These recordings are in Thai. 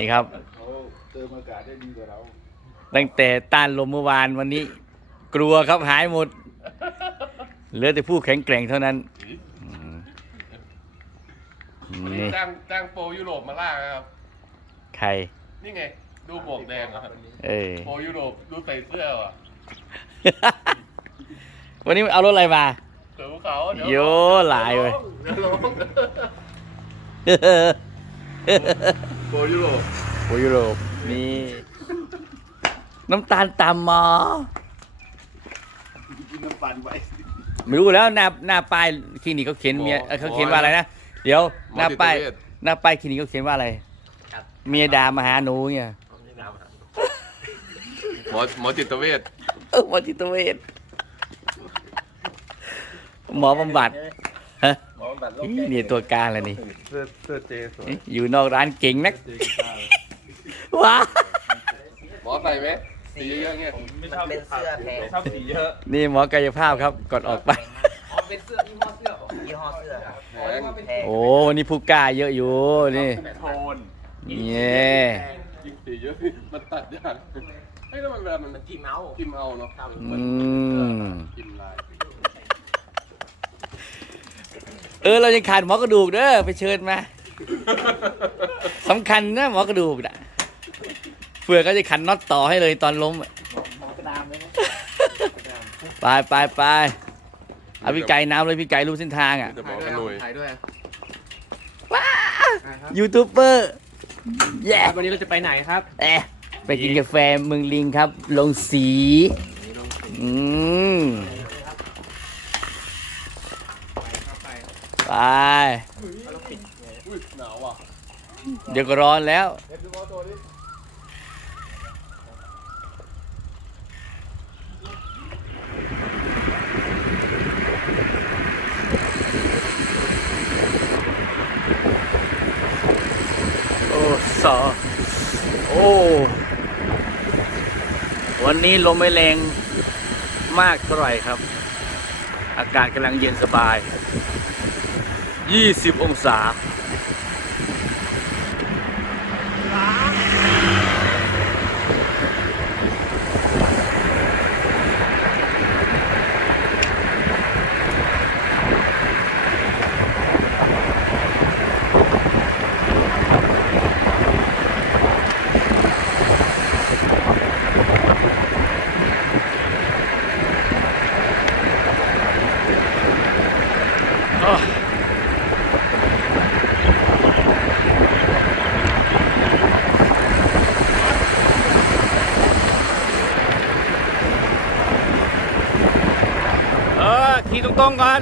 นี่ครับเขาเติมอากาศได้ดีกว่าเราตั้งแต่ต้านลมเมื่อวานวันนี้ กลัวครับหายหมด เหลือแต่ผู้แข็งแกร่งเท่านั้นอืมวันนี้นี่จ้างจ้างโปรยุโรปมาล่านะครับ ใคร นี่ไง ดูหมวกแดงอะครับเออ โปรยุโรปดูใส่เสื้ออะวันนี้เอารถอะไรมา เสือภูเขาเดี๋ยวโยหลายเว้ย เดี๋ยวลง โปรยุโรปโอ้ยุโรปนี่น้ำตาลต่ำหมอกินน้ำปั่นไปไม่รู้แล้วหน้าหน้าป้ายคลินิกเขาเขียนเมียเอ้ยเขาเขียนว่าอะไรนะเดี๋ยวหน้าป้ายหน้าป้ายคลินิกเขาเขียนว่าอะไรเมียด่ามาหาหนูเนี่ยหมอหมอจิตเวชเออหมอจิตเวชหมอบำบัด ฮะอีนี่ตัวกลางแล้วนี่เสื้อเสื้อเจสวยอยู่นอกร้านเก่งนักว้าหมอใส่ไหมสีเยอะๆเงี้ยมันเป็นเสื้อแพงชอบสีเยอะนี่หมอกายภาพครับกดออกไปอ๋อเป็นเสื้อยี่ห้อเสื้อยี่ห้อเสื้อครับแพงแพงโอ้วันนี้ผู้กล้าเยอะอยู่นี่โทนเนี่ยยิ่งสีเยอะมันตัดยากเฮ้ยแล้วมันเวลามันมันที่เมาส์กิมเอาเนาะอืมกิมลาย เออเรายังขาดหมอกระดูกเด้อไปเชิญมาสำคัญนะหมอกระดูกนะเผื่อก็จะขันน็อตต่อให้เลยตอนล้มอะไปไปไปเอาพี่ไก่น้ำเลยพี่ไก่รู้เส้นทางอะจะบอกกันหน่วยถ่ายด้วยยูทูบเบอร์แย่วันนี้เราจะไปไหนครับแอะไปกินกาแฟเมืองลิงครับ ลงสีอืมไป อุ้ยหนาวอะ เดี๋ยวก็ร้อนแล้วโอ้สอโอ้ วันนี้ลมไม่แรงมากเท่าไหร่ครับ อากาศกำลังเย็นสบาย 20 องศา เออ ขี่ ตรงๆก่อน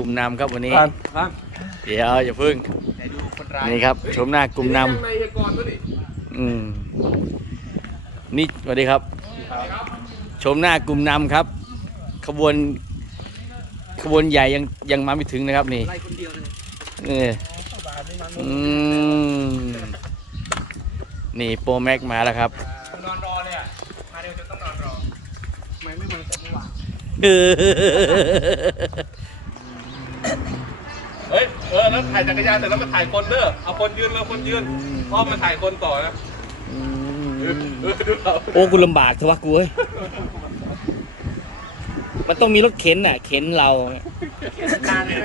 กลุ่มนำครับวันนี้ ครับ เดี๋ยวอย่าพึ่ง นี่ครับชมหน้ากลุ่มนในเฮกรด้วยดิำอืมนี่สวัสดีครับ ชมหน้ากลุ่มนำครับ ขบวน ขบวนใหญ่ยังยังมาไม่ถึงนะครับนี่ไล่คนเดียวเลยเอออืมนี่โปรแม็กมาแล้วครับนอนรอเลยอะ มาเร็วจนต้องนอนรอทำไมไม่มาแต่เมื่อวาน เออเฮ้ยเออแล้วถ่ายจักรยานเสร็จแล้วมาถ่ายคนเด้อเอาคนยืนแล้วคนยืนพ่อมาถ่ายคนต่อนะอืมเออดูเราโอ้กูลำบากเถอะวะกูเอ้ยมันต้องมีรถเข็นน่ะ เข็นเราเนี่ยนานเลย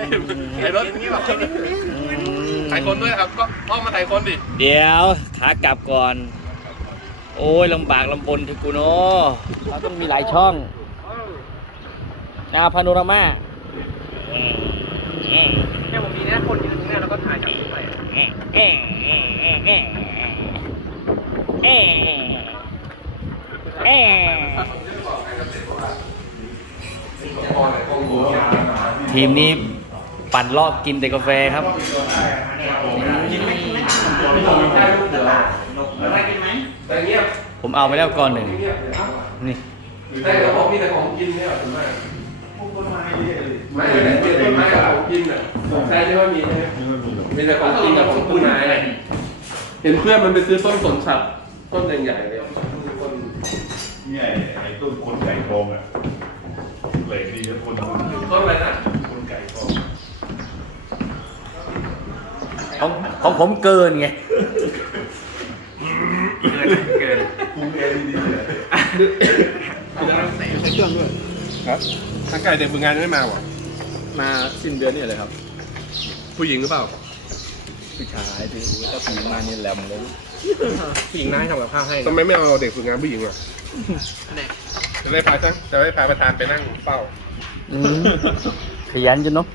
ไอ้รถนี่แบบแค่นี้อืมถ่ายคนด้วยครับก็อ้อมมาถ่ายคนดิ เดี๋ยวขากลับก่อน โอ้ยลำบากลำบนที่กูเนาะเราต้องมีหลายช่องนาพาโนรามาอืมอืม แค่ผมมีเนี่ยคนยืนตรงเนี้ยแล้วก็ถ่ายจากนี้ไปอืมอืมอืมอืมอืมอืมอืมทีมนี้ปั่นลอกกินแต่กาแฟครับ ผมเอาไปแล้วก่อนหนึ่งนี่แต่กระบอกมีแต่ของกินเนี่ยถึงมากไม่แต่เปลี่ยนต้นไม้กับของกินอะใช่ที่ว่ามีใช่ไหมมีแต่ของกินกับของต้นไม้เห็นเพื่อนมันไปซื้อต้นสนสับต้นใหญ่ๆเลยต้นเนี่ยไอ้ต้นคนไก่ทองอะเหล็กดีนะคนต้นอะไรนะคนไก่ทองของของผมเกินไงเกินปรุงเองดีๆเลยครับ ทางไก่เด็กฝึกงานยังไม่มาหรอมาสิ้นเดือนนี่เลยครับ ผู้หญิงหรือเปล่าผู้ชายที่ถ้าผีมานี่แหลมเลยผู้หญิงน่าให้ทำกับข้าวให้ทำไมไม่เอาเด็กฝึกงานผู้หญิงอะจะได้พาจ้งจะได้พาประธานไปนั่งเฝ้าขยันจนเนาะ